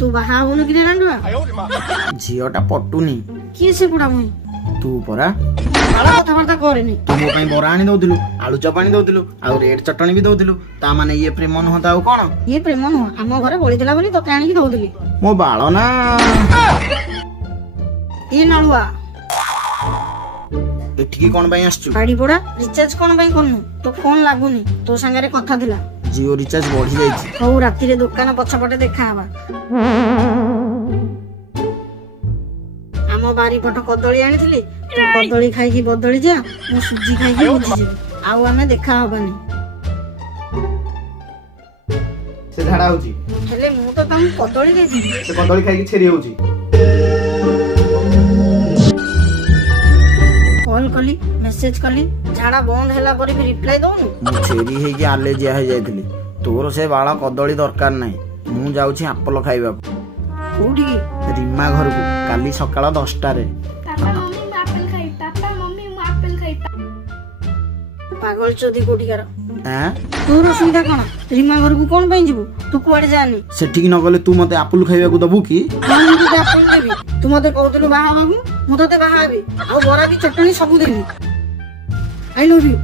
तू बाहा बोलू कि रांडुआ झीटा पटुनी किए से पुडा मुई तू परा बाला कथाबार्ता करेनी तू मो पई बरा आनी दउदिलु आलू चप आनी दउदिलु आ रेड चटणी भी दउदिलु ता माने ये प्रेम नहता आ कोन ये प्रेम न हम घरे बळी देला बोली तोते आनी कि दउदिली मो बाळ ना ये नळुआ एठिकी कोन पई आछछु गाड़ी पड़ा रिचार्ज कोन पई करनु तो फोन लागुनी तो संगे कथा थिला जियो रिचार्ज बढ़ी जाइछि हो राती रे दुकान पछपटे देखा हवा आम बारी पट कदली आनी कदली खाई बदली जा मु सुजी खाई बुझी आउ आमे देखा हबनी से झाड़ा होची हेले मु तो तम कदली देछि से कदली खाई छेरी होची कॉल कली मेसेज कली झाड़ा बंद हैला पर भी रिप्लाई दोनु मु छेरी हे कि एलर्जी हो जाइथिली तोर से बाळा कदली दरकार नाही मु जाउछि एप्पल खाइबा कोडी रीमा घर को काली सकाळ 10टा रे पापा मम्मी मैं एप्पल खाई पापा मम्मी मैं एप्पल खाई पागल चोदी कोडी कर हैं तोर सुविधा कोन रीमा घर को कोन पई जीवु तू कुआडे जानी सेठी की न गले तू मते एप्पल खाइबा को दबु की हम तू एप्पल देबी तू मते कहतलु बाहा बाबू मु तते बाहा हेबी आ बरा भी चटणी सब देबी आई लव यू